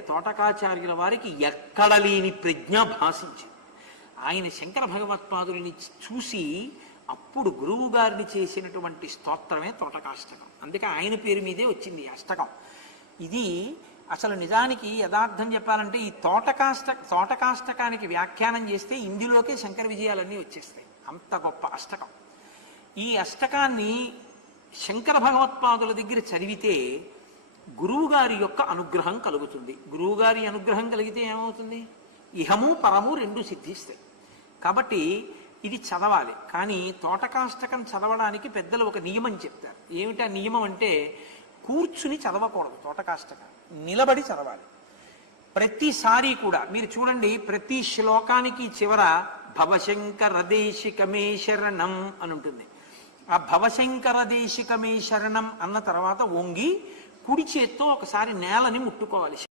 తోటకాచార్యుల వారికి ఎక్కడ లేని ప్రజ్ఞ భాషించింది. ఆయన శంకర భగవత్పాదుల్ని చూసి అప్పుడు గురువు గారిని చేసినటువంటి స్తోత్రమే తోటకాష్టకం. అందుకే ఆయన పేరు మీదే వచ్చింది అష్టకం. ఇది అసలు నిజానికి యథార్థం చెప్పాలంటే ఈ తోటకాష్టకానికి వ్యాఖ్యానం చేస్తే ఇందులోకే శంకర విజయాలన్నీ వచ్చేస్తాయి. అంత గొప్ప అష్టకం. ఈ అష్టకాన్ని శంకర భగవత్పాదుల దగ్గర చదివితే గురువుగారి యొక్క అనుగ్రహం కలుగుతుంది. గురువుగారి అనుగ్రహం కలిగితే ఏమవుతుంది? ఇహము పరము రెండు సిద్ధిస్తాయి. కాబట్టి ఇది చదవాలి. కానీ తోటకాష్టకం చదవడానికి పెద్దలు ఒక నియమం చెప్తారు. ఏమిటా నియమం అంటే, కూర్చుని చదవకూడదు. తోటకాష్టకం నిలబడి చదవాలి. ప్రతిసారి కూడా మీరు చూడండి, ప్రతి శ్లోకానికి చివర భవశంకర దేశికమే శరణం అని ఉంటుంది. ఆ భవశంకర దేశికమే శరణం అన్న తర్వాత వంగి కుడి చేత్తో ఒకసారి నేలని ముట్టుకోవాలి.